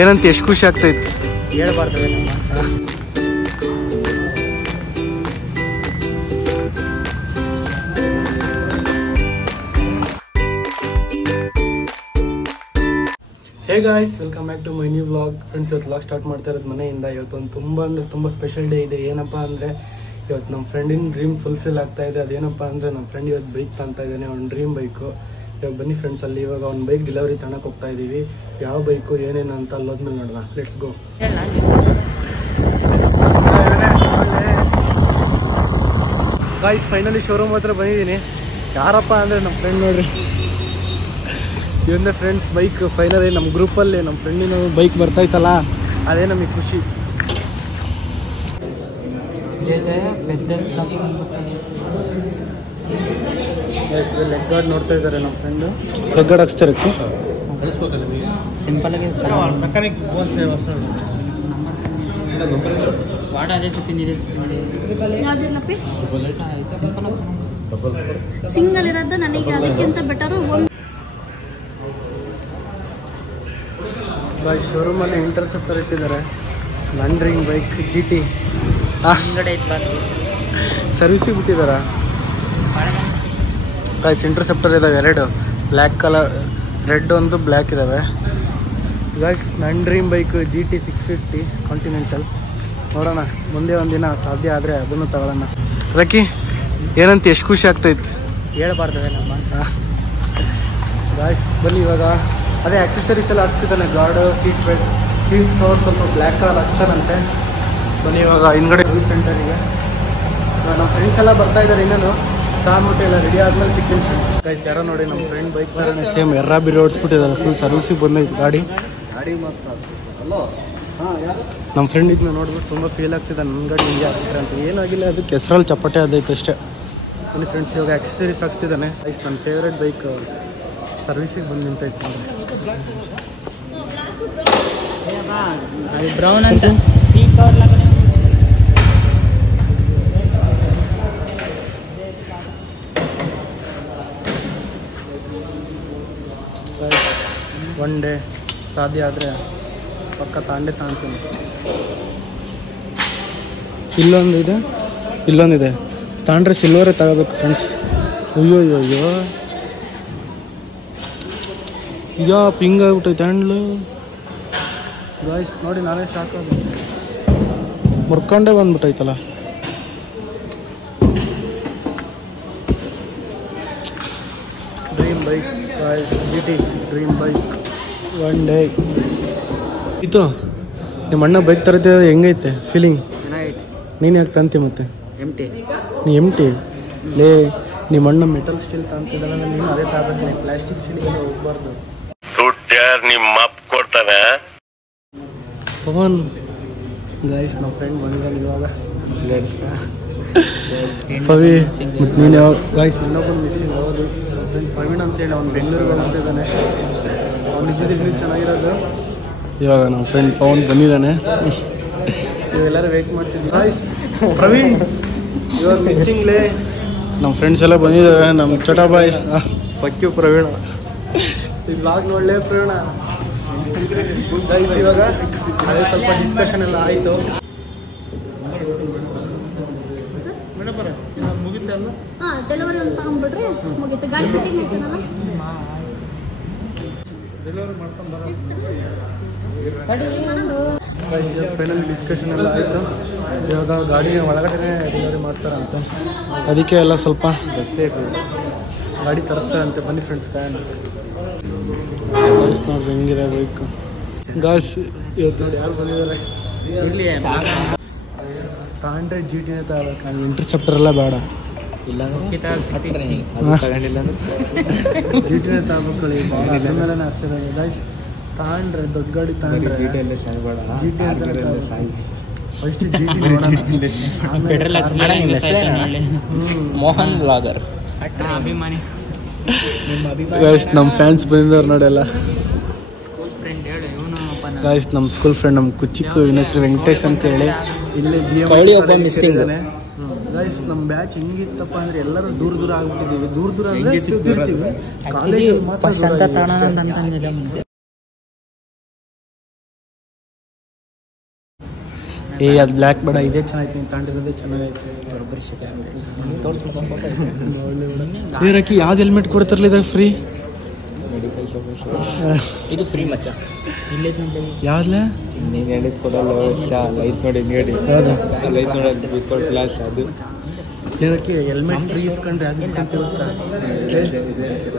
ಏನಂತ ಎಷ್ಟು ಖುಷಿ ಆಗ್ತೈತಿ ಹೇಳ್ಬಾರ್ದು hey guys, welcome back to my new vlog. Friends, ಇವತ್ತು ವ್ಲಾಗ್ ಸ್ಟಾರ್ಟ್ ಮಾಡ್ತಾ ಇರೋದು ಮನೆಯಿಂದ. ಇವತ್ತು ಒಂದು ತುಂಬ ಸ್ಪೆಷಲ್ ಡೇ ಇದೆ. ಏನಪ್ಪ ಅಂದರೆ ಇವತ್ತು ನಮ್ಮ ಫ್ರೆಂಡಿನ ಡ್ರೀಮ್ ಫುಲ್ಫಿಲ್ ಆಗ್ತಾ ಇದೆ. ಅದೇನಪ್ಪ ಅಂದರೆ ನಮ್ಮ ಫ್ರೆಂಡ್ ಇವತ್ತು ಬೈಕ್ ತಗೊತಾ ಇದ್ದಾನೆ, ಅವ್ನ ಡ್ರೀಮ್ ಬೈಕು. ಇವಾಗ ಬನ್ನಿ ಫ್ರೆಂಡ್ಸ್, ಅಲ್ಲಿ ಇವಾಗ ಅವ್ನ ಬೈಕ್ ಡೆಲಿವರಿ ತಗೊಳಕ್ಕೆ ಹೋಗ್ತಾ ಇದ್ದೀವಿ. ಯಾವ ಬೈಕು ಏನೇನು ಅಂತ ಅಲ್ಲೋದ್ಮೇಲೆ ನೋಡೋಣ. Let's go. Guys, finally showroom ಹತ್ರ ಬಂದಿದ್ದೀನಿ. ಯಾರಪ್ಪ ಅಂದರೆ ನಮ್ಮ ಫ್ರೆಂಡ್ ನೋಡ್ರಿ, ಇವನ್ನೇ ಫ್ರೆಂಡ್ಸ್ ಬೈಕ್. ಫೈನಲಿ ನಮ್ಮ ಗ್ರೂಪಲ್ಲಿ ನಮ್ಮ ಫ್ರೆಂಡಿನ ಬೈಕ್ ಬರ್ತಾಯ್ತಲ್ಲ, ಅದೇ ನಮಗೆ ಖುಷಿ. ಲೆಗ್ ಗಾರ್ಡ್ ನೋಡ್ತಾ ಇದ್ದಾರೆ ನಮ್ಮ ಫ್ರೆಂಡು. ಲೆಗ್ ಗಾರ್ಡ್ ಹಾಕ್ಸ್ತಾರೆ ಸಿಂಪಲ್ ಆಗಿ ಸಿಂಗಲ್ ಇರೋದು ನನಗೆ ಅದಕ್ಕಿಂತ ಬೆಟರು. ಶೋರೂಮಲ್ಲಿ ಇಂಟರ್ಸೆಪ್ಟರ್ ಇಟ್ಟಿದ್ದಾರೆ. ನನ್ನ ಡ್ರೀಮ್ ಬೈಕ್ GT ಸರ್ವಿಸಿಗೆ ಬಿಟ್ಟಿದ್ದಾರ. ಗಾಯ್ಸ್, ಇಂಟರ್ಸೆಪ್ಟರ್ ಇದಾವೆ ಎರಡು, ಬ್ಲ್ಯಾಕ್ ಕಲರ್, ರೆಡ್ ಒಂದು ಬ್ಲ್ಯಾಕ್ ಇದ್ದಾವೆ. ಗಾಯ್ಸ್, ನನ್ನ ಡ್ರೀಮ್ ಬೈಕ್ GT 650 ಕಾಂಟಿನೆಂಟಲ್. ನೋಡೋಣ, ಮುಂದೆ ಒಂದಿನ ಸಾಧ್ಯ ಆದರೆ ಅದನ್ನು ತಗೊಳ್ಳೋಣ. ರಕ್ಕಿ, ಏನಂತ ಎಷ್ಟು ಖುಷಿ ಆಗ್ತೈತಿ ಹೇಳ್ಬಾರ್ದು ನಮ್ಮ. ಗಾಯ್ಸ್, ಬನ್ನಿ ಇವಾಗ ಅದೇ ಆಕ್ಸೆಸರೀಸ್ ಎಲ್ಲ ಹಾಕ್ಸಿದ್ದಾನೆ. Guard, seat belt, seat cover ಸ್ವಲ್ಪ ಬ್ಲ್ಯಾಕ್ ಕಲರ್ ಹಾಕ್ಸ್ತಾನಂತೆ. ಬನ್ನಿ ಇವಾಗ ಹಿಂದ್ಗಡೆ ಸೆಂಟರಿಗೆ. ನಮ್ಮ ಫ್ರೆಂಡ್ಸ್ ಎಲ್ಲ ಬರ್ತಾ ಇದ್ದಾರೆ. ಇನ್ನೇನು ತಾಂಬಿಟ್ಟು ಎಲ್ಲ ರೆಡಿ ಆದ್ಮೇಲೆ ಸಿಗ್ತೀನಿ ಫ್ರೆಂಡ್ಸ್. ಗೈಸ್, ಯಾರೋ ನೋಡಿ ನಮ್ಮ ಫ್ರೆಂಡ್ ಬೈಕ್ ಥರನೇ ಸೇಮ್ ಎರ್ರಾಬಿರಿ ಓಡಿಸ್ಬಿಟ್ಟಿದ್ದಾರೆ. ಫುಲ್ ಸರ್ವಿಸಿಗೆ ಬಂದೈತೆ ಗಾಡಿ ಮಾತ್ರ. ಹಲೋ, ನಮ್ಮ ಫ್ರೆಂಡ್ ಇದನ್ನ ನೋಡ್ಬಿಟ್ಟು ತುಂಬ ಫೀಲ್ ಆಗ್ತಿದೆ. ನನ್ನ ಗಾಡಿ ಹಿಂಗೆ ಆಗ್ತಿದ್ರೆ ಅಂತ. ಏನಾಗಿಲ್ಲ, ಅದಕ್ಕೆ ಹೆಸರಲ್ಲಿ ಚಪ್ಪಟೆ ಆದೈತೆ ಅಷ್ಟೇ. ಬನ್ನಿ ಫ್ರೆಂಡ್ಸ್, ಇವಾಗ ಆಕ್ಸೆಸರೀಸ್ ಹಾಕ್ಸ್ತಿದ್ದಾನೆ. ಗೈಸ್, ನನ್ನ ಫೇವ್ರೇಟ್ ಬೈಕ್ ಸರ್ವಿಸಿಗೆ ಬಂದು ನಿಂತೈತೆ ನೋಡಿ. ಬ್ರೌನ್ ಅಂತ ಒನ್ ಡೇ ಸಾಧ್ಯ ಆದರೆ ಪಕ್ಕ ತಗೊಂತೀನಿ. ಇಲ್ಲೊಂದಿದೆ ತಗೊಂಡ್ರೆ ಸಿಲ್ವರೇ ತಗೋಬೇಕು ಫ್ರೆಂಡ್ಸ್. ಅಯ್ಯೋ ಈಗ ಪಿಂಗ್ ಆಗ್ಬಿಟ್ಟೈತೆ ಹ್ಯಾಂಡ್ಲು. ಗಾಯ್ಸ್ ನೋಡಿ, ನಾನೇ ಸಾಕೋದು ಮುರ್ಕೊಂಡೇ ಬಂದ್ಬಿಟ್ಟೈತಲ್ಲ. Dream bike GT dream bike. One day ಇದು ನಿಮ್ಮ ಅಣ್ಣ ಬೈಕ್ ತರತ್ತೆ, ಹೆಂಗೈತೆ ಫೀಲಿಂಗ್? ಚೆನ್ನಾಗೈತೆ. ನೀನು ಯಾಕೆ ತಂತಿ ಮತ್ತೆ? ನೀ MT ಲೇ, ನಿಮ್ಮ ಅಣ್ಣ ಮೆಟಲ್ ಸ್ಟೀಲ್ ತಂತಿದ್ದಲ್ಲ, ನೀನು ಅದೇ ತಗೋತೀನಿ. ಪ್ಲಾಸ್ಟಿಕ್ ಸ್ಟೀಲ್ ಹೋಗ್ಬಾರ್ದು. ನಿಮ್ಮ ಅಪ್ಪ ಕೊಡ್ತಾನೆ ಪವನ್. ಗಾಯ್ಸ್, ನಮ್ಮ ಫ್ರೆಂಡ್ ಬಂದಿದ್ದಾನೆ ಇವಾಗ. ಪವಿ, ನೀನು ಯಾವ ಗಾಯ್ಸ್? ಇನ್ನೊಬ್ಬನು ಮಿಸ್ಸಿಂಗ್. ಹೌದು, ನಮ್ಮ ಫ್ರೆಂಡ್ ಪ್ರವೀಣ್ ಅಂತೇಳಿ ಅವ್ನು ಬೆಂಗಳೂರಿಗೆ ಹೋಗ್ತಿದ್ದಾನೆ. ಅವ್ನು ನಿಜದಲ್ಲಿ ಇನ್ನೂ ಚೆನ್ನಾಗಿರೋದು. ಇವಾಗ ನಮ್ಮ ಫ್ರೆಂಡ್ ಪವನ್ ಬಂದಿದ್ದಾನೆ. ಇವೆಲ್ಲರೂ ವೆಯ್ಟ್ ಮಾಡ್ತಿದ್ವಿ. ಗಾಯ್ಸ್, ಪ್ರವೀಣ್ ಇವಾಗ ಮಿಸ್ಸಿಂಗ್ಲೇ. ನಮ್ಮ ಫ್ರೆಂಡ್ಸ್ ಎಲ್ಲ ಬಂದಿದ್ದಾರೆ. ನಮ್ಮ ಚಟಾಬಾಯ್ ಪಕ್ಯು ಪ್ರವೀಣ. ಈ ಬ್ಲಾಗ್ ನೋಡಲೇ ಪ್ರವೀಣ. ಗೈಸ್, ಇವಾಗ ಅದೇ ಸ್ವಲ್ಪ ಡಿಸ್ಕಷನ್ ಎಲ್ಲ ಆಯಿತು. ಮುಗಿತಲ್ಲ, ಡೆಲಿವರಿ ಒಂದು ತಗೊಂಡ್ಬಿಟ್ರೆ ಮುಗೀತು. ಗಾಡಿ ಫಿಟ್ಟಿಂಗ್ ಐತನಲ್ಲ, ಡೆಲಿವರಿ ಫೈನಲ್ ಡಿಸ್ಕಷನ್ ಎಲ್ಲ ಆಯಿತು. ಇವಾಗ ಗಾಡಿನ ಒಳಗಡೆ ಡೆಲಿವರಿ ಮಾಡ್ತಾರಂತೆ. ಅದಕ್ಕೆ ಎಲ್ಲ ಸ್ವಲ್ಪ ಗಾಡಿ ತರಿಸ್ತಾರಂತೆ. ಬನ್ನಿ ಫ್ರೆಂಡ್ಸ್, ಕಾಯೋಣ. ಗಾಯ್ಸ್ ನೋಡ್ರಿ ಹೆಂಗಿದೆ ಬೈಕು. ಗಾಯ್ಸ್, ಇವತ್ತು ನೋಡಿ ಯಾರು ಬಂದಿದ್ದಾರೆ. ತಗೊಂಡ್ರೆ GTನೇ ತಗೋಬೇಕು. ನಾನು ಇಂಟರ್ಸೆಪ್ಟರ್ ಎಲ್ಲ ಬೇಡ. GTನೇ ತಗೋಬೇಕಳಿ. ಅದ್ರ ಮೇಲೆ ಹಸಿರೋದು. ಗಾಯ್ಸ್, ತಗೊಂಡ್ರೆ ದೊಡ್ಡ ಗಾಡಿ ತಗೊಂಡ್ರೆ GT ಅಂತ ಫಸ್ಟ್ GT ಮೋಹನ್ ಬ್ಲಾಗರ್ ಅಭಿಮಾನಿ. ಗಾಯ್ಸ್, ನಮ್ಮ ಫ್ಯಾನ್ಸ್ ಬಂದಿದ್ದವ್ರು ನೋಡಿ ಎಲ್ಲ. ಗಾಯ್ಸ್, ನಮ್ಮ ಸ್ಕೂಲ್ ಫ್ರೆಂಡ್, ನಮ್ಮ ಕುಚಿಕ್ಕು ಹೆಸರು ವೆಂಕಟೇಶ್ ಅಂತ ಹೇಳಿ, ಇಲ್ಲೇ GM. ಗೈಸ್, ನಮ್ಮ ಬ್ಯಾಚ್ ಹೆಂಗಿತ್ತಪ್ಪ ಅಂದ್ರೆ ಎಲ್ಲರೂ ದೂರ ಆಗ್ಬಿಟ್ಟಿದ್ದೀವಿ. ದೂರ ಅಂದ್ರೆ ಸಿಗ್ತಿರ್ತೀವಿ, ಕಾಲೇಜಲ್ಲಿ ಮಾತ್ರ. ಏ ಅದು ಬ್ಲ್ಯಾಕ್ ಬೇಡ, ಇದೇ ಚೆನ್ನಾಗೈತೆ. ನೀನು ತಾಂಡಿರೋದೇ ಚೆನ್ನಾಗೈತೆ. ಬೇರಕ್ಕೆ ಯಾವ್ದು ಹೆಲ್ಮೆಟ್ ಕೊಡ್ತಾರಲ್ಲ ಇದಾಗ ಫ್ರೀ? ಇದು ಫ್ರೀ ಮಚ್ಚ. ಯಾವ್ದಲ್ಲ ನೀನು ಹೇಳಿದ್ ಕೊಡಲ್ಲ. ಲೈಟ್ ನೋಡಿ ಲೈಟ್ ನೋಡಿ ಗ್ಲಾಸ್ ಅದು ಬೇರಕ್ಕೆ ಹೆಲ್ಮೆಟ್ ಫ್ರೀ ಇಸ್ಕೊಂಡ್ರೆ ಅದು ಇಸ್ಕೊಂತಿರುತ್ತಾ?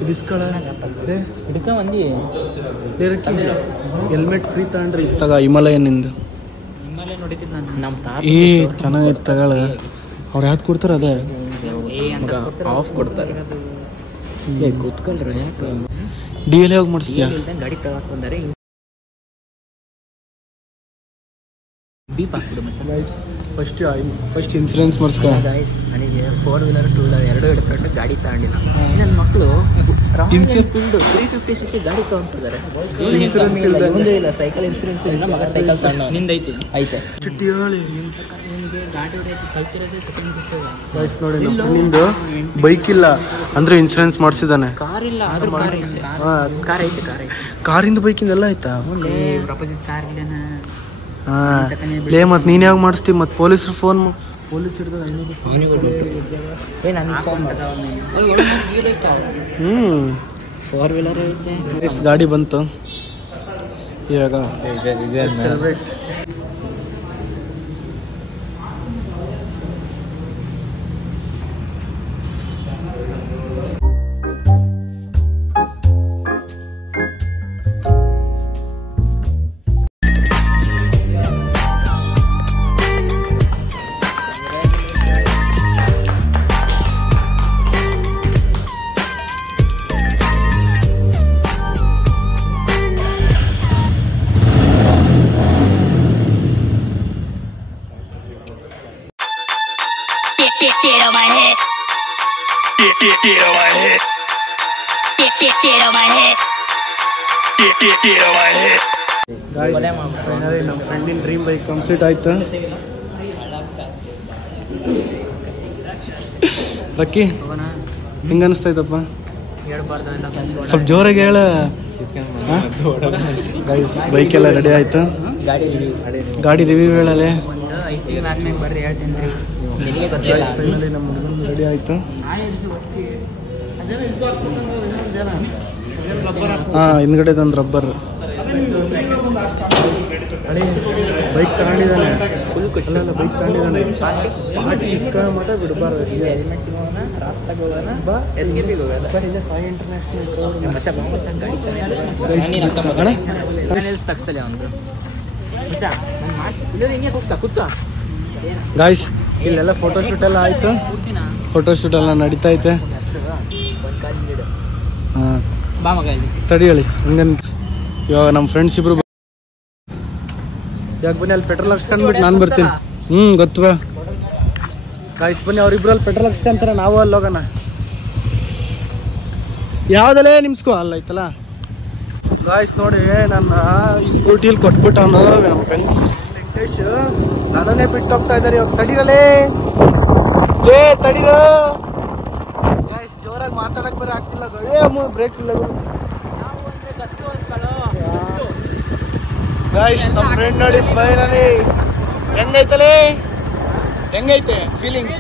ಇದು ಇಸ್ಕೊಳ ಹಿಡ್ಕ ಮಂದಿ ಬೇರಕ್ಕೆ ಹೆಲ್ಮೆಟ್ ಫ್ರೀ ತಗೊಂಡ್ರೆ ಇತ್ತಾಗ ಹಿಮಾಲಯನಿಂದ ನಿಮ್ಮಲ್ಲೇ ನೋಡಿದ್ದೀನಿ ನಾನು. ನಮ್ಮ ತಾತ ಏ ಚೆನ್ನಾಗೈತೆ ತಗೊಳ. ಅವ್ರು ಯಾವ್ದು ಕೊಡ್ತಾರೆ ಅದೇ ಆಫ್ ಕೊಡ್ತಾರೆ. ಕೂತ್ಕೊಂಡ್ರೆ ಯಾಕೆ ಡಿ ಎಲ್ ಹೋಗಿ ಮಾಡಿಸ್ತೀಯ? ಗಾಡಿ ತಗೊಳಕ್ ಬಂದರೆ ಬೀಪ್ ಹಾಕ್ಬಿಡು ಮಚ್ಚ. First insurance ಮಾಡಿಸ್ಕೊ. ಗಾಯ್ಸ್, ನನಗೆ 4 ವೀಲರ್ 2 ವೀಲರ್ ಎರಡು ಹಿಡ್ಕೊಂಡು ಗಾಡಿ ತಗೊಂಡಿಲ್ಲ. ನನ್ನ ಮಕ್ಕಳು ಫೀಲ್ಡ್ 350cc ಗಾಡಿ ತಗೊಂಡಿದ್ದಾರೆ. ಇನ್ಸೂರೆನ್ಸ್ ಇಲ್ಲ, ಸೈಕಲ್ ಇನ್ಸೂರೆನ್ಸ್ ಇಲ್ಲ. ಮಗ ಸೈಕಲ್ ತಗೊಂಡು ನಿಂದೈತಿ ಐತೆ ಚುಟ್ಟಿ ಹೇಳಿ ನಿನಗೆ ಗಾಡಿ ಹೊಡೆಯೋದು ಕಲ್ತಿರೋದೇ ಸೆಕೆಂಡ್ ಗೈಸ್ ನೋಡಿ, ನಮ್ಮ ಫ್ರೆಂಡಿಂದು ಬೈಕ್ ಇಲ್ಲ ಅಂದ್ರೆ ಇನ್ಸೂರೆನ್ಸ್ ಮಾಡಿಸಿದಾನೆ. ಕಾರ್ ಇಲ್ಲ, ಆದ್ರೂ ಕಾರ್ ಐತೆ. ಕಾರ್ ಐತೆ, ಕಾರ್ ಐತೆ. ಕಾರಿಂದ ಬೈಕಿಂದ ಎಲ್ಲ ಆಯ್ತಾ? ಪ್ರಪೋಸಿಟ್ ಕಾರ್ ಇಲ್ಲೇನ? ಲೇ ಮತ್ತೆ ನೀನು ಯಾವಾಗ ಮಾಡಿಸ್ತೀವಿ? ಮತ್ತೆ ಪೊಲೀಸರು ಫೋನ್ ಪೊಲೀಸ್ ಹಿಡ್ದಾಗ ನಾನು ಫೋನ್ ಹ್ಞೂ 4 ವೀಲರ್ ಐತೆ. ಗಾಡಿ ಬಂತು ಇವಾಗ. Celebrate. Get on my head. Get on my head. Get on my head. Get on my head. Finally ನಮ್ಮ ಫ್ರೆಂಡಿನ ಡ್ರೀಮ್ ಬೈಕ್ ಕಂಪ್ಲೀಟ್ ಆಯ್ತು. ರಕ್ಕಿ ಹೆಂಗ ಅನಿಸ್ತೈತಪ್ಪ? ಸ್ವಲ್ಪ ಜೋರಾಗಿ ಹೇಳ. ಗೈಸ್ ಬೈಕ್ ಎಲ್ಲ ರೆಡಿ ಆಯ್ತು. ಗಾಡಿ ರಿವ್ಯೂ ಹೇಳಲೆ. ಫೈನಲಿ ನಮ್ಮ ಹುಡುಗನ ರೆಡಿ ಆಯ್ತು. ಹಿಂದ್ಗಡೆ ಒಂದು ರಬ್ಬರ್ ಬೈಕ್ ತಗೊಂಡಿದ್ದಾನೆ. ಫುಲ್ ಖುಷಿ. ಬೈಕ್ ತಗೊಂಡಿದ್ದಾನೆ. ಪಾರ್ಟಿ ಇಸ್ಕ ಮಾತ್ರ ಬಿಡಬಾರ್ದು. ಸಾಯಿ ಇಂಟರ್ನ್ಯಾಷನಲ್. ಗಾಯ್ಸ್ ಇಲ್ಲೆಲ್ಲ ಫೋಟೋ ಶೂಟ್ ಎಲ್ಲ ಆಯ್ತು. ಫೋಟೋ ಶೂಟ್ ಎಲ್ಲ ನಡೀತಾ ಐತೆ. ತಡಿ ಹೇಳಿ ಹಂಗಂತ ಇವಾಗ ನಮ್ಮ ಫ್ರೆಂಡ್ಸ್ ಇಬ್ರು ಯಾಕೆ ಬನ್ನಿ ಅಲ್ಲಿ ಪೆಟ್ರೋಲ್ ಹಾಕ್ಸ್ಕೊಂಡ್ಬಿಟ್ಟು ನಾನು ಬರ್ತೀನಿ. ಗೊತ್ತವಾ ಗಾಯ್ಸ್? ಬನ್ನಿ ಅವ್ರಿಬ್ರಲ್ಲಿ ಪೆಟ್ರೋಲ್ ಹಾಕ್ಸ್ಕೊಂತಾರೆ, ನಾವು ಅಲ್ಲಿ ಹೋಗೋಣ. ಯಾವ್ದಲ್ಲೇ ನಿಮ್ಸ್ಕೋ ಅಲ್ಲ ಐತಲ್ಲ. ಗಾಯ್ಸ್ ನೋಡಿ, ನನ್ನ ಈ ಸ್ಕೂಟಿಲಿ ಕೊಟ್ಬಿಟ್ಟು ಅವನು ನಮ್ಮ ಫ್ರೆಂಡ್ ವೆಂಕಟೇಶ್ ನನ್ನನ್ನೇ ಬಿಟ್ಟು ಹೋಗ್ತಾ ಇದ್ದಾರೆ. ಇವಾಗ ತಡಿರಲೇ, ತಡಿರೋ ಗಾಯ್ಸ್. ಜೋರಾಗಿ ಮಾತಾಡಕ್ ಬರೀ ಆಗ್ತಿಲ್ಲ. ಬ್ರೇಕ್ ಇಲ್ಲ ಗಾಯ್ಸ್. ನಮ್ಮ ಫ್ರೆಂಡ್ ನೋಡಿ ಫೈನಲಿ ಹೆಂಗೈತಲೇ, ಹೆಂಗೈತೆ ಫೀಲಿಂಗ್?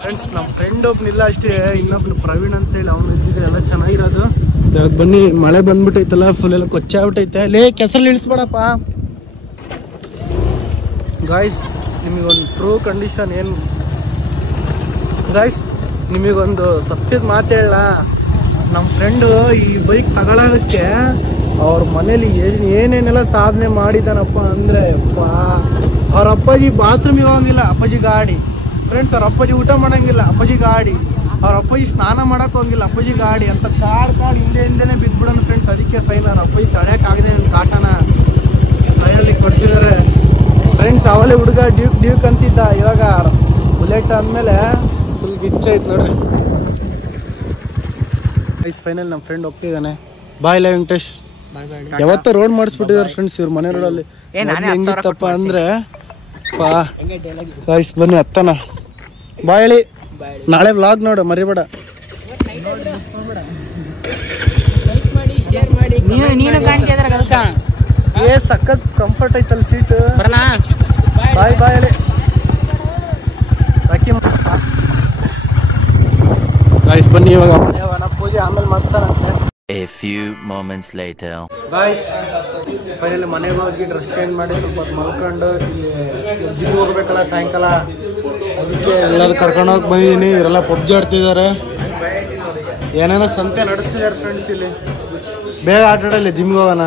ಫ್ರೆಂಡ್ಸ್ ನಮ್ಮ ಫ್ರೆಂಡ್ ಒಬ್ನಿಲ್ಲ ಅಷ್ಟೇ, ಇನ್ನೊಬ್ನು ಪ್ರವೀಣ್ ಅಂತ ಹೇಳಿ ಅವನು ಇದ್ದಿದ್ರೆ ಎಲ್ಲ ಚೆನ್ನಾಗಿರೋದು. ಇವಾಗ ಬನ್ನಿ, ಮಳೆ ಬಂದ್ಬಿಟ್ಟೈತಲ್ಲ, ಫುಲ್ ಎಲ್ಲ ಕೊಚ್ಚ ಆಗ್ಬಿಟ್ಟೈತೆ. ಲೇ ಕೆಸರಲ್ಲಿ ಇಳಿಸ್ಬೇಡಪ್ಪ. ಗಾಯ್ಸ್ ನಿಮಗೊಂದು ಟ್ರೂ ಕಂಡೀಷನ್ ಏನು ಗಾಯ್ಸ್, ನಿಮಗೊಂದು ಸತ್ಯದ ಮಾತು ಹೇಳ. ನಮ್ಮ ಫ್ರೆಂಡು ಈ ಬೈಕ್ ತಗೊಳ್ಳೋದಕ್ಕೆ ಅವ್ರ ಮನೇಲಿ ಏನೇನೆಲ್ಲ ಸಾಧನೆ ಮಾಡಿದಾನಪ್ಪ ಅಂದ್ರೆ, ಅವ್ರ ಅಪ್ಪಾಜಿ ಬಾತ್ರೂಮಿಗೆ ಹೋಗಂಗಿಲ್ಲ, ಅಪ್ಪಾಜಿ ಗಾಡಿ. ಫ್ರೆಂಡ್ಸ್ ಅವ್ರ ಅಪ್ಪಾಜಿ ಊಟ ಮಾಡಂಗಿಲ್ಲ, ಅಪ್ಪಾಜಿ ಗಾಡಿ. ಅವ್ರ ಅಪ್ಪಾಜಿ ಸ್ನಾನ ಮಾಡಕ್ ಹೋಗಿಲ್ಲ, ಅಪ್ಪಾಜಿ ಗಾಡಿ ಅಂತ ಕಾಡ್ ಹಿಂದೆನೆ ಬಿದ್ಬಿಡೋಣ ಫ್ರೆಂಡ್ಸ್. ಅದಕ್ಕೆ ಫೈನ್ ಅವ್ರ ಅಪ್ಪಾಜಿ ತಡೆಯಕ್ಕಾಗದೆ ಕಾಟನ ಫೈನಲ್ಲಿ ಕೊಡ್ಸಿದಾರೆ ಫ್ರೆಂಡ್ಸ್. ಅವಲೇ ಹುಡುಗ ಡ್ಯೂಕ್ ಅಂತಿದ್ದ, ಇವಾಗ ಬುಲೆಟ್ ಅಂದಮೇಲೆ ಫುಲ್ ಗಿಚ್ಚ ಐತ್ ನೋಡ್ರಿ. ಫೈನಲ್ ನಮ್ಮ ಫ್ರೆಂಡ್ ಹೋಗ್ತಿದ್ದಾನೆ. ಬಾಯ್ ಲೈ ವೆಂಕಟೇಶ್. ಯಾವತ್ತ ರೋಡ್ ಮಾಡಿಸ್ಬಿಟ್ಟಿದಾರೆ ಫ್ರೆಂಡ್ಸ್ ಇವ್ರ ಮನೆ ರೋಡಲ್ಲಿ. ಹೆಂಗಿತ್ತಪ್ಪ ಅಂದ್ರೆ ಗಾಯ್ಸ್ ಬನ್ನಿ ಹತ್ತನ. ಬಾಯ್ ಹೇಳಿ. ನಾಳೆ ವ್ಲಾಗ್ ನೋಡು ಮರಿಬೇಡ. ಲೈಕ್ ಮಾಡಿ, ಶೇರ್ ಮಾಡಿ. ನೀನು ಕಾಣ್ತಿದ್ರ ಕಲ್ಕ ಏ ಸಖತ್ ಕಂಫರ್ಟ್ ಐತಲ್ಲ ಸೀಟ್. ಬಾಯ್ ಬಾಯ್ ಅಲ್ಲಿ ಗಾಯ್ಸ್ ಬನ್ನಿ ಇವಾಗ ಪೂಜೆ ಆಮೇಲೆ ಮಾಡ್ತಾರಂತೆ. A few moments later. Guys finally ಮನೆಗೆ ಹೋಗಿ ಡ್ರೆಸ್ ಚೇಂಜ್ ಮಾಡಿ ಸ್ವಲ್ಪ ಹೊತ್ತು ಮಲ್ಕೊಂಡು ಇಲ್ಲಿ ಜಿಮ್ ಹೋಗ್ಬೇಕಲ್ಲ ಸಾಯಂಕಾಲ, ಅದಕ್ಕೆ ಎಲ್ಲರೂ ಕರ್ಕೊಂಡು ಹೋಗಿ ಬಂದಿದ್ದೀನಿ. ಇವರೆಲ್ಲ ಪಬ್ಜಿ ಆಡ್ತಿದ್ದಾರೆ, ಏನೇನೋ ಸಂತೆ ನಡೆಸ್ತಿದ್ದಾರೆ ಫ್ರೆಂಡ್ಸ್. ಇಲ್ಲಿ ಬೇಗ ಆಟ ಆಡಲಿ, ಜಿಮ್ಗೆ ಹೋಗೋಣ.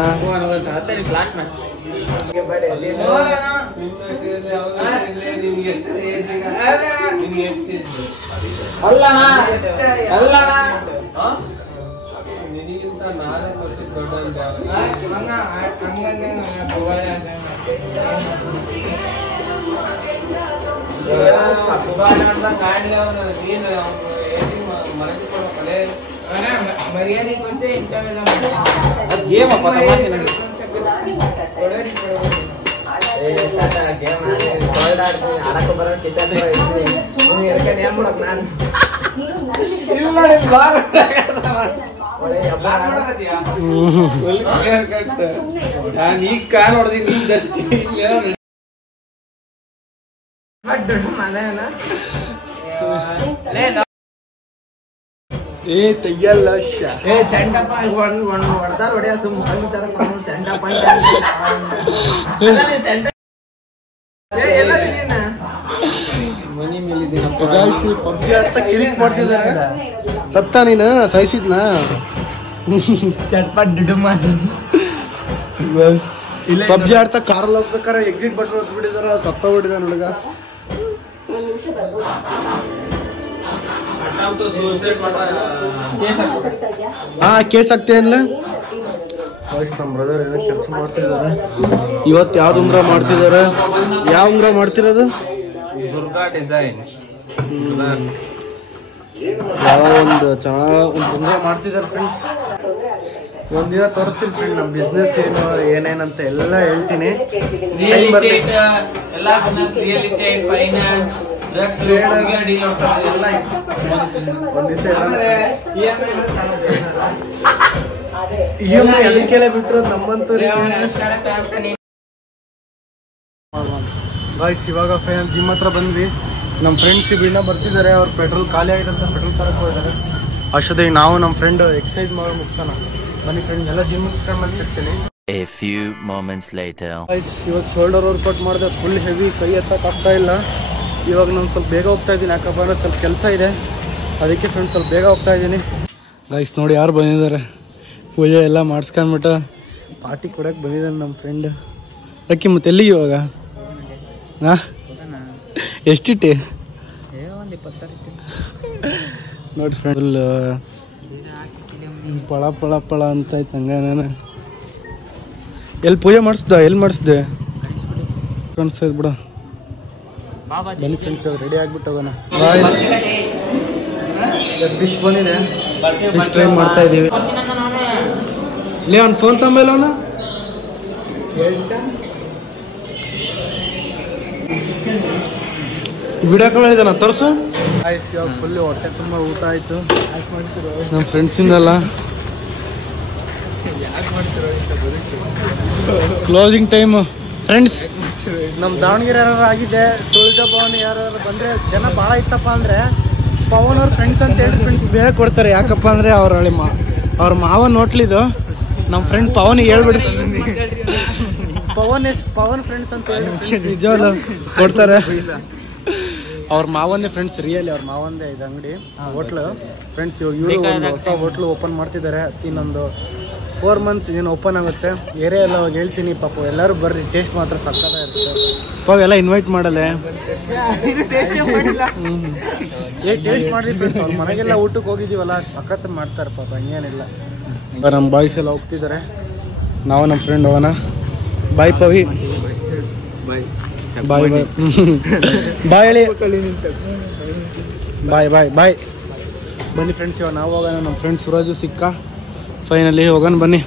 ಏ ತೆಗಿಯಲ್ಲ ಪಬ್ಜಿ ಆಡ್ತಾ ಕಿರಿಕ್ ಮಾಡ್ತಿದ್ದಾರೆ. ಸತ್ತ ನೀನು ಸಹಿಸಿದ್ನ ಪಬ್ಜಿ ಆಡ್ತಾ ಕಾರಲ್ಲಿ ಹೋಗ್ಬೇಕಾರೆ ಎಕ್ಸಿಟ್ ಬಟನ್ ಹೊತ್ಬಿಟ್ಟಿದಾರ, ಸತ್ತ ಬಿಟ್ಟಿದ್ದಾನೆ ಹುಡುಗ. ಹಾ ಕೇಸ್ ಆಗ್ತೇನಿಲ್ಲ. ನಮ್ಮ ಬ್ರದರ್ ಏನೋ ಕೆಲಸ ಮಾಡ್ತಿದ್ದಾರೆ. ಇವತ್ತು ಯಾವ್ದು ಉಂಗ್ರ ಮಾಡ್ತಿದಾರೆ? ಯಾವ ಉಂಗ್ರ ಮಾಡ್ತಿರೋದು? ದುರ್ಗಾ ಡಿಸೈನ್ ಯಾವ ಒಂದು ಚೆನ್ನಾಗಿ ಉಂಗ್ರ ಮಾಡ್ತಿದ್ದಾರೆ ಫ್ರೆಂಡ್ಸ್. ಒಂದಿನ ತೋರಿಸ್ತೀನಿ ಫ್ರೆಂಡ್ ನಮ್ಮ ಬಿಸ್ನೆಸ್ ಏನೇನಂತ ಎಲ್ಲ ಹೇಳ್ತೀನಿ. ರಿಯಲ್ ಎಸ್ಟೇಟ್ ಫೈನಾನ್ಸ್ ಡ್ರಗ್ಸ್ ಎಲ್ಲ ಒಂದ್ ದಿವಸ EMI ಅದಕ್ಕೆಲ್ಲ ಬಿಟ್ಟಿರೋದು ನಮ್ಮಂತೂ. ಗಾಯ್ಸ್ ಇವಾಗ ಫೈನಲ್ ಜಿಮ್ ಹತ್ರ ಬಂದ್ವಿ. ನಮ್ಮ ಫ್ರೆಂಡ್ಸ್ ಇನ್ನ ಬರ್ತಿದ್ದಾರೆ, ಅವ್ರು ಪೆಟ್ರೋಲ್ ಖಾಲಿ ಆಗಿದೆ ಅಂತ ಪೆಟ್ರೋಲ್ ತರಕ್ಕೆ ಹೋಗಿದ್ದಾರೆ. ಅಷ್ಟೊತ್ತಿಗೆ ನಾವು ನಮ್ಮ ಫ್ರೆಂಡ್ ಎಕ್ಸರ್ಸೈಸ್ ಮಾಡೋ ಮುಗಿಸೋಣ ಬನ್ನಿ ಫ್ರೆಂಡ್ಸ್, ಎಲ್ಲ ಜಿಮ್ ಮುಗಿಸ್ಕೊಂಡು ಬಂದು ಸಿಗ್ತೀನಿ. A few moments later. Guys ಇವತ್ತು ಶೋಲ್ಡರ್ ವರ್ಕೌಟ್ ಮಾಡಿದೆ, ಫುಲ್ ಹೆವಿ, ಕೈ ಎತ್ತಕ್ಕೆ ಆಗ್ತಾ ಇಲ್ಲ. ಇವಾಗ ನಾನು ಸ್ವಲ್ಪ ಬೇಗ ಹೋಗ್ತಾ ಇದ್ದೀನಿ, ಯಾಕಪ್ಪ ಅಂದ್ರೆ ಸ್ವಲ್ಪ ಕೆಲಸ ಇದೆ, ಅದಕ್ಕೆ ಫ್ರೆಂಡ್ಸ್ ಸ್ವಲ್ಪ ಬೇಗ ಹೋಗ್ತಾ ಇದ್ದೀನಿ. ಗೈಸ್ ನೋಡಿ ಯಾರು ಬಂದಿದ್ದಾರೆ, ಪೂಜೆ ಎಲ್ಲ ಮಾಡಿಸ್ಕೊಂಡ್ಬಿಟ್ಟು ಪಾರ್ಟಿ ಕೊಡಕ್ಕೆ ಬಂದಿದ್ದಾನೆ ನಮ್ಮ ಫ್ರೆಂಡ್. ಅಕ್ಕಿ ಮತ್ತೆ ಎಲ್ಲಿಗೆ ಇವಾಗ? ಹಾ ಎಷ್ಟಿಟ್ಟಿ ನೋಡಿ ಫ್ರೆಂಡ್, ಫುಲ್ ಪಳ ಪಳ ಪಳ ಅಂತ ಆಯ್ತು ಹಂಗ. ಎಲ್ಲಿ ಪೂಜೆ ಮಾಡಿಸ್ದ? ಎಲ್ಲಿ ಮಾಡಿಸ್ದೆ ಕಾಣಿಸ್ತಾ ಇದ್ ಬಿಡ. ಬನ್ನಿ ಫ್ರೆಂಡ್ಸ್ ರೆಡಿ ಆಗ್ಬಿಟ್ಟು ಹೋಗೋಣ. ಫಿಶ್ ಬಂದಿದೆ, ಫಿಶ್ ಟ್ರೈ ಮಾಡ್ತಾ ಇದೀವಿ. ಲೇ ಅವ್ನು ಫೋನ್ ತಂಬಲ್ಲ ಅವನು. ವಿಡಿಯೋ ಕಾಲ್ ಮಾಡಿದಾನ ತೋರ್ಸು. ಇವಾಗ ಫುಲ್ ಹೊಟ್ಟೆ ತುಂಬ ಊಟ ಆಯ್ತು. ನಮ್ಮ ಫ್ರೆಂಡ್ಸ್ ಇಂದಲ್ಲ ಕ್ಲೋಸಿಂಗ್ ಟೈಮ್ ಫ್ರೆಂಡ್ಸ್. ನಮ್ಮ ದಾವಣಗೆರೆ ಯಾರು ಆಗಿದೆ, ತುಳಜಾ ಭವನ್ ಯಾರು ಬಂದ್ರೆ ಜನ ಭಾಳ ಇತ್ತಪ್ಪ ಅಂದ್ರೆ ಪವನ್ ಅವ್ರ ಫ್ರೆಂಡ್ಸ್ ಅಂತ ಹೇಳಿ ಫ್ರೆಂಡ್ಸ್ ಬೇಗ ಕೊಡ್ತಾರೆ. ಯಾಕಪ್ಪ ಅಂದ್ರೆ ಅವ್ರ ಮಾವನ್ ಹೋಟ್ಲಿದು ನಮ್ಮ ಫ್ರೆಂಡ್ ಪವನಿಗೆ ಹೇಳ್ಬಿಡಿ, ಪವನ್ ಫ್ರೆಂಡ್ಸ್ ಅಂತ ಹೇಳಿ ನಿಜವಲ್ಲ ಕೊಡ್ತಾರೆ. ಅವ್ರ ಮಾವನ್ನೇ ಫ್ರೆಂಡ್ಸ್, ರಿಯಲಿ ಅವ್ರ ಮಾವಂದೇ ಇದು ಅಂಗಡಿ ಹೋಟ್ಲು ಫ್ರೆಂಡ್ಸ್. ಇವರು ಒಂದು ಹೊಸ ಹೋಟ್ಲು ಓಪನ್ ಮಾಡ್ತಿದ್ದಾರೆ, ಇನ್ನೊಂದು 4 months ಏನು ಓಪನ್ ಆಗುತ್ತೆ. ಏರಿಯಾ ಎಲ್ಲ ಅವಾಗ ಹೇಳ್ತೀನಿ ಪಾಪ, ಎಲ್ಲರೂ ಬರ್ರಿ, ಟೇಸ್ಟ್ ಮಾತ್ರ ಸಕ್ಕತ್ತ ಇರುತ್ತೆ. ಅವಾಗೆಲ್ಲ ಇನ್ವೈಟ್ ಮಾಡಲ್ಲ, ಟೇಸ್ಟ್ ಮಾಡಿ ಫ್ರೆಂಡ್ಸ್. ಅವ್ರ ಮನೆಗೆಲ್ಲ ಊಟಕ್ಕೆ ಹೋಗಿದ್ದೀವಲ್ಲ, ಸಕ್ಕತ್ತ ಮಾಡ್ತಾರೆ ಪಾಪ, ಹಂಗೇನಿಲ್ಲ. ನಮ್ಮ ಬಾಯ್ಸ್ ಎಲ್ಲ ಹೋಗ್ತಿದ್ದಾರೆ, ನಾವು ನಮ್ಮ ಫ್ರೆಂಡ್ ಹೋಗೋಣ. ಬಾಯ್ ಪವಿ, ಬಾಯ್ ಬಾಯ್ ಬಾಯ್ ಹೇಳಿ, ಬಾಯ್ ಬಾಯ್ ಬಾಯ್. ಬನ್ನಿ ಫ್ರೆಂಡ್ಸ್ ಇವಾಗ ನಾವು ಹೋಗೋಣ. ನಮ್ಮ ಫ್ರೆಂಡ್ ಸುರಾಜು ಸಿಕ್ಕ, ಫೈನಲಿ ಹೋಗೋಣ ಬನ್ನಿ.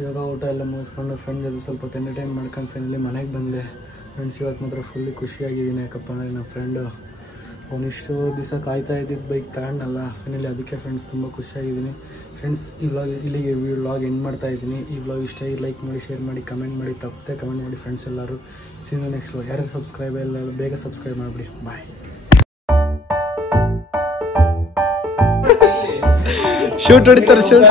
ಇವಾಗ ಊಟ ಎಲ್ಲ ಮುಗಿಸ್ಕೊಂಡು ಫ್ರೆಂಡ್ ಜೊತೆ ಸ್ವಲ್ಪ ಎಂಟರ್ಟೈನ್ ಮಾಡ್ಕೊಂಡು ಫೈನಲಿ ಮನೆಗೆ ಬಂದೆ ಫ್ರೆಂಡ್ಸ್. ಇವತ್ತು ಮಾತ್ರ ಫುಲ್ಲಿ ಖುಷಿಯಾಗಿದ್ದೀನಿ, ಯಾಕಪ್ಪ ಅಂದರೆ ನಮ್ಮ ಫ್ರೆಂಡು ಅವನಿಷ್ಟು ದಿವಸ ಕಾಯ್ತಾ ಇದ್ದಿದ್ದು ಬೈಕ್ ತಗೊಂಡಲ್ಲ ಫೈನಲಿ. ಅದಕ್ಕೆ ಫ್ರೆಂಡ್ಸ್ ತುಂಬ ಖುಷಿಯಾಗಿದ್ದೀನಿ ಫ್ರೆಂಡ್ಸ್. ಈ ವ್ಲಾಗ್ ಇಲ್ಲಿಗೆ ವ್ಲಾಗ್ ಎಂಡ್ ಮಾಡ್ತಾ ಇದ್ದೀನಿ. ಈ ವ್ಲಾಗ್ ಇಷ್ಟ ಆಗಿ ಲೈಕ್ ಮಾಡಿ, ಶೇರ್ ಮಾಡಿ, ಕಮೆಂಟ್ ಮಾಡಿ, ತಪ್ಪದೆ ಕಮೆಂಟ್ ಮಾಡಿ ಫ್ರೆಂಡ್ಸ್ ಎಲ್ಲರೂ. Seen next vlog. ಯಾರು ಸಬ್ಸ್ಕ್ರೈಬ್ ಎಲ್ಲ ಬೇಗ ಸಬ್ಸ್ಕ್ರೈಬ್ ಮಾಡಿಬಿಡಿ. ಬಾಯ್. ಶೂಟ್ ಹೊಡಿತಾರೆ ಶೂಟ್.